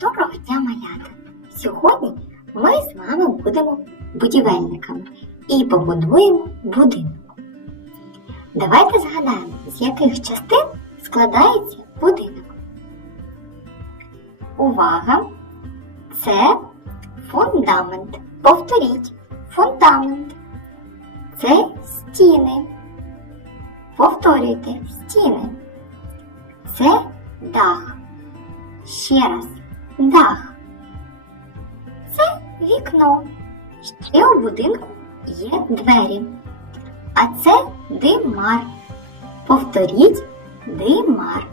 Доброго дня, малята! Сьогодні ми з вами будемо будівельниками і побудуємо будинок. Давайте згадаємо, з яких частин складається будинок. Увага! Це фундамент. Повторіть фундамент. Це стіни. Повторюйте стіни. Це дах. Ще раз дах. Це вікно. Ще у будинку є двері. А це димар. Повторіть димар.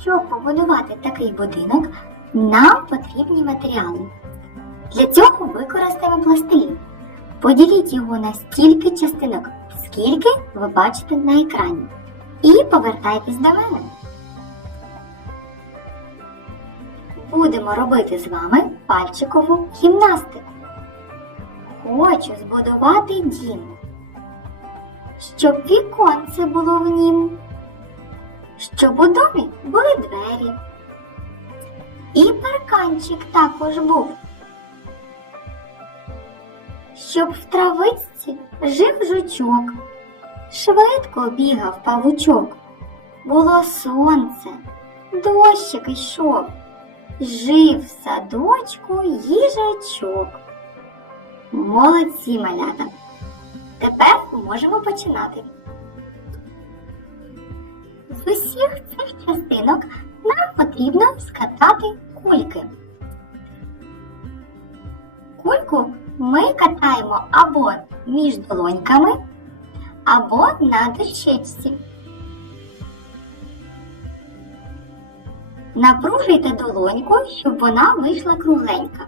Щоб побудувати такий будинок, нам потрібні матеріали. Для цього використаємо пластилін. Поділіть його на стільки частинок, скільки ви бачите на екрані. І повертайтесь до мене. Будемо робити з вами пальчикову гімнастику. Хочу збудувати дім, щоб віконце було в нім, щоб у домі були двері. І парканчик також був. Щоб в травичці жив жучок, швидко бігав павучок. Було сонце, дощик йшов, жив садочку їжачок. Молодці малята. Тепер можемо починати. З усіх цих частинок нам потрібно скатати кульки. Кульку ми катаємо або між долоньками, або на дощечці. Напружуйте долоньку, щоб вона вийшла кругленька.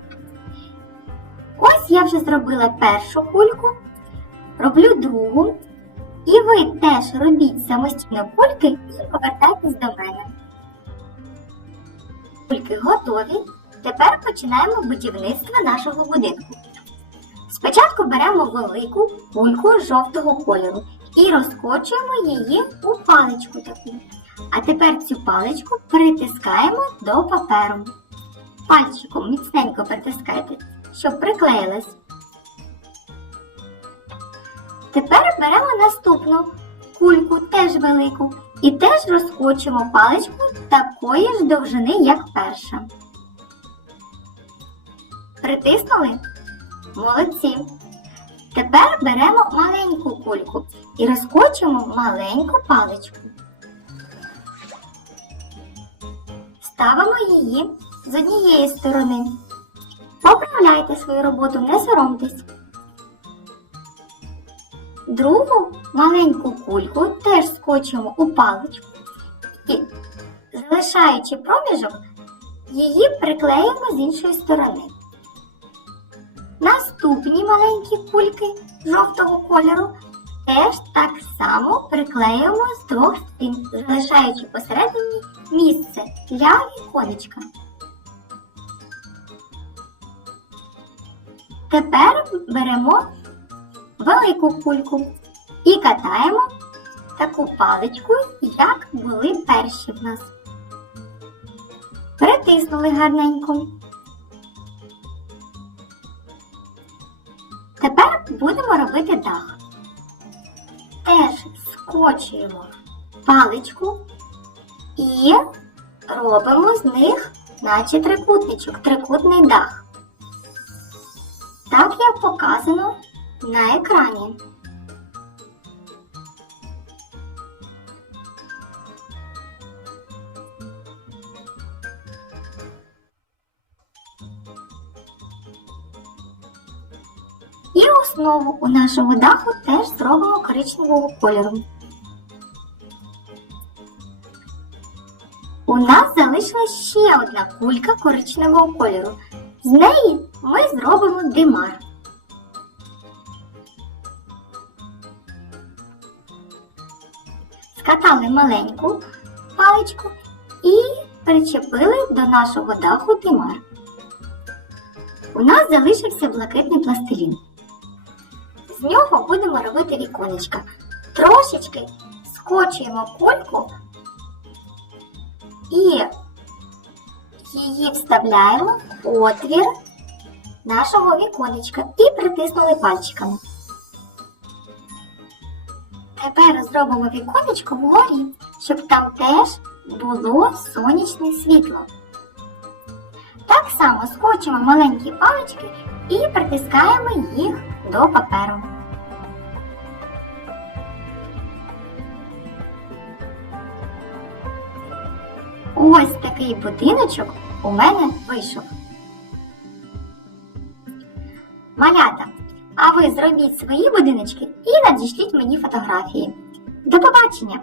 Ось я вже зробила першу кульку, роблю другу. І ви теж робіть самостійно кульки і повертайтесь до мене. Кульки готові. Тепер починаємо будівництво нашого будинку. Спочатку беремо велику кульку жовтого кольору і розкочуємо її у паличку таку. А тепер цю паличку притискаємо до паперу. Пальчиком міцненько притискайте, щоб приклеїлась. Тепер беремо наступну кульку, теж велику, і теж розкочимо паличку такої ж довжини, як перша. Притиснули? Молодці. Тепер беремо маленьку кульку і розкочимо маленьку паличку. Ставимо її з однієї сторони. Поправляйте свою роботу, не соромтесь. Другу маленьку кульку теж скочимо у паличку і, залишаючи проміжок, її приклеїмо з іншої сторони. Наступні маленькі кульки жовтого кольору теж так само приклеюємо з двох сторін, залишаючи посередині місце для віконечка. Тепер беремо велику кульку і катаємо таку паличку, як були перші в нас. Притиснули гарненько. Тепер будемо робити дах. Теж скочуємо паличку і робимо з них, наче трикутничок, трикутний дах. Так як показано на екрані. Основу у нашого даху теж зробимо коричневого кольору. У нас залишилась ще одна кулька коричневого кольору. З неї ми зробимо димар. Скатали маленьку паличку і причепили до нашого даху димар. У нас залишився блакитний пластилін. З нього будемо робити віконечка. Трошечки скочуємо кульку і які вставляємо в отвір нашого віконечка і притиснули пальчиками. Тепер зробимо віконечко вгорі, щоб там теж було сонячне світло. Так само скочимо маленькі палички і притискаємо їх до паперу. Ось такий будиночок у мене вийшов. Малята, а ви зробіть свої будиночки і надішліть мені фотографії. До побачення!